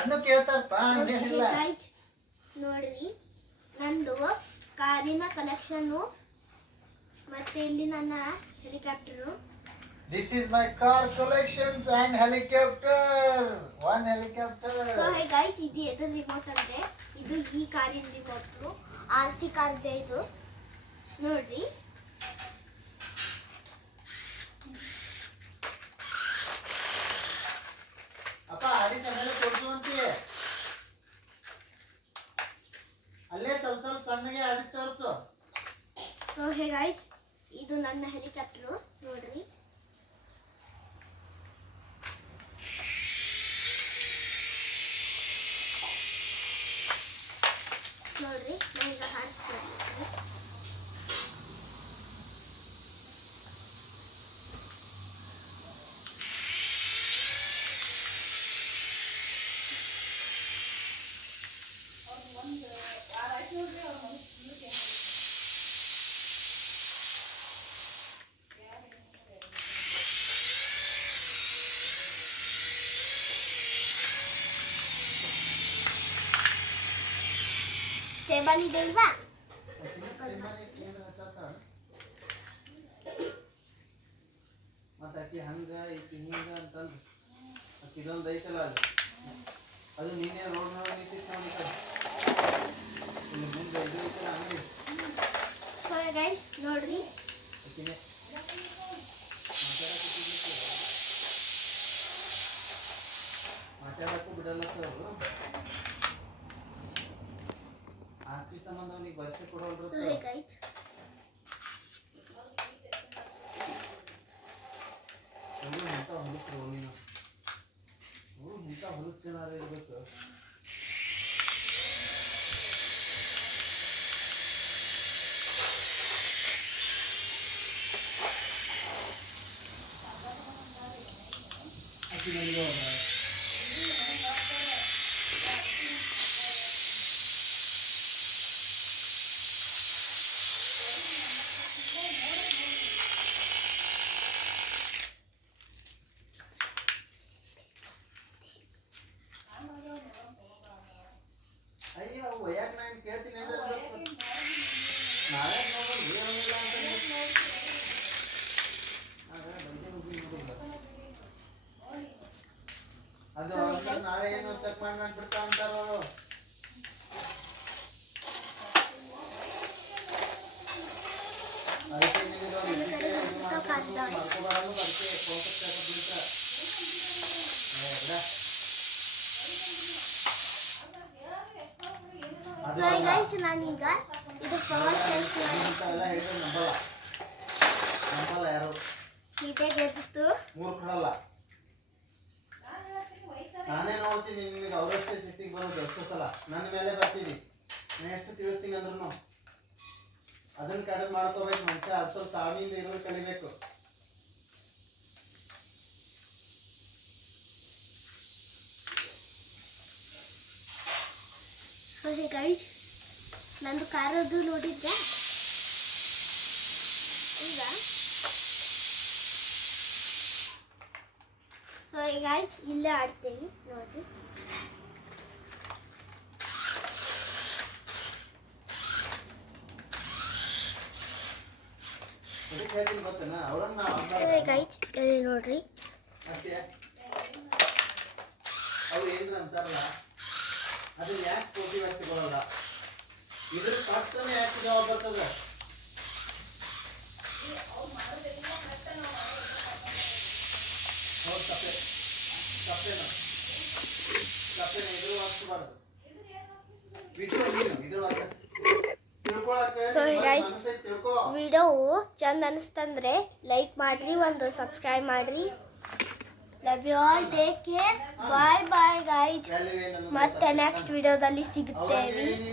ಅದನ್ನು ಕೇಳ್ತಾರಪ್ಪ ಹಂಗೇನಿಲ್ಲ. ನೋಡ್ರಿ ನಂದು ಕಾರಿನ ಕಲೆಕ್ಷನ್ನು ಮತ್ತೆ ಇಲ್ಲಿ ನನ್ನ helicopter. This is my car collections and helicopter. One helicopter. So hey guys, ಇದು ಎದ್ರ ರಿಮೋಟ್ ಅಂದ್ರೆ ಇದು ಈ ಕಾರಿನ ರಿಮೋಟ್. RC ಕಾರ್ ಇದೆ ಇದು. ನೋಡ್ರಿ ಅಪ್ಪ ಆಡಿಸ್ ಆಮೇಲೆ ತೋರಿಸುವಂತೆ ಅಲ್ಲೇ ಸ್ವಲ್ಪ ಸ್ವಲ್ಪ ಸಣ್ಣಗೆ ಆಡಿಸ್ ತೋರಿಸು. ಸೊ ಹೇ ಗೈಸ್, ಇದು ನನ್ನ ಹೆಲಿಕಾಪ್ಟರ್ ನೋಡ್ರಿ. ನೋಡ್ರಿ ನಾನೀಗ ಹಾರಿಸ್ತೀನಿ. ಸ್ಟೇಬಲ್ ಇದೆ ಇಲ್ವಾ? ಮತ್ತೆ ಆಕಿ ಹಂಗ ಈಕಿ ಹಿಂಗ ಅಂತಂದು ಆಕಿ ಇದೊಂದು ಐತಲ್ಲ ಅದು ನೀನೇ ರೋಡ್ ನೋಡಿ ನಿಂತಿತ್ತು ನೋಡಿ ಇಲ್ಲಿ ಮುಂದೆ ಇದು ಐತಲ್ಲ ಹಂಗೆ. ಸೊ ಗೈಸ್ ನೋಡ್ರಿ ಆಕಿನೇ ಮಾತಾಡಕ್ಕೂ ಬಿಡಲ್ಲ ಅವರು. ಆಸ್ತಿ ಸಂಬಂಧ ಅವನಿಗೆ ವರ್ಷ ಕೊಡೋಲ್ರು. ಸೊ ಹೇ ಗೈಸ್ ಇಂಥ ಹೊಲಸರು ನೀನು ಇಂಥ ಹೊಲಸು ಜನಾರು ಇರಬೇಕು. ಆಕಿ ನನಗೆ ಅಯ್ಯೋ ಯಾಕೆ ನಾನು ಕೇಳ್ತೀನಿ ನಾಳೆ ನೋಡ್ಬೋದು ಏನಿಲ್ಲ ಅಂತ ಅದು ನಾಳೆ ಏನೋ ಚೆಕ್ ಮಾಡ್ಬಿಡ್ತಾ ಅಂತಾರ ಅವರು. ಅದಕ್ಕೆ ಮಾಡ್ಕೊಬಾರದು ಅದಕ್ಕೆ ಫೋಕಸ್ ಹಾಕೋದ್ರಿಂದ ಸೊ ಗೈಸ್ ನಾನೀಗ ಇದು ಪವರ್ ಟೆಸ್ಟ್ ಎಲ್ಲ ಹೇಳಿದ್ರೆ ನಂಬಲ್ಲ ಯಾರು ಹೀಗೆ ಗೆದ್ದಿತ್ತು. ಮೂರ್ಖರಲ್ಲ. ನಾನೇ ನೋಡ್ತೀನಿ ನಿಮಗೆ ಅವರಷ್ಟೇ ಸಿಟ್ಟಿಗೆ ಬರೋದು ಎಷ್ಟು ಸಲ ನನ್ನ ಮೇಲೆ ಬರ್ತೀನಿ. ನಾನು ಎಷ್ಟು ತಿಳಿಸ್ತೀನಿ ಅಂದ್ರೂ ಅದನ್ನ ಕಡಿಮೆ ಮಾಡ್ಕೋಬೇಕು. ಮನುಷ್ಯ ಅದು ಸ್ವಲ್ಪ ತಾಳ್ಮೆಯಿಂದ ಇರೋದು ಕಲಿಬೇಕು. ಓಕೆ ಗೈಸ್, ನಂದು ಕಾರದ್ದು ನೋಡಿದ್ದೆ ಈಗ. ಸೊ ಗೈಸ್ ಇಲ್ಲೇ ಆಡ್ತೇವೆ ನೋಡಿ. ಗೈಸ್ ಇಲ್ಲಿ ನೋಡ್ರಿ ಅವ್ರು ಏನ್ರ ಅಂತಾರಲ್ಲ ಅದು ಯಾಕೆ ಸ್ಫೂರ್ತಿ ವ್ಯಕ್ತಿಗಳಲ್ಲ. ಇದ್ರ ಪಕ್ಕನೇ ಯಾಕೆ ಜವಾಬ್ ಬರ್ತದೆ. ಹೌದು ತಪ್ಪೇನ ಇದ್ರ ವಾಚಿಸಬಾರ್ದು. ಸೊ ಗೈಸ್ ವಿಡಿಯೋ ಚಂದ ಅನಿಸ್ತಂದ್ರೆ ಲೈಕ್ ಮಾಡ್ರಿ, ಒಂದು ಸಬ್ಸ್ಕ್ರೈಬ್ ಮಾಡ್ರಿ. Love you all, take care, bye bye guys. ಮತ್ತೆ ನೆಕ್ಸ್ಟ್ ವಿಡಿಯೋದಲ್ಲಿ ಸಿಗುತ್ತೇವೆ.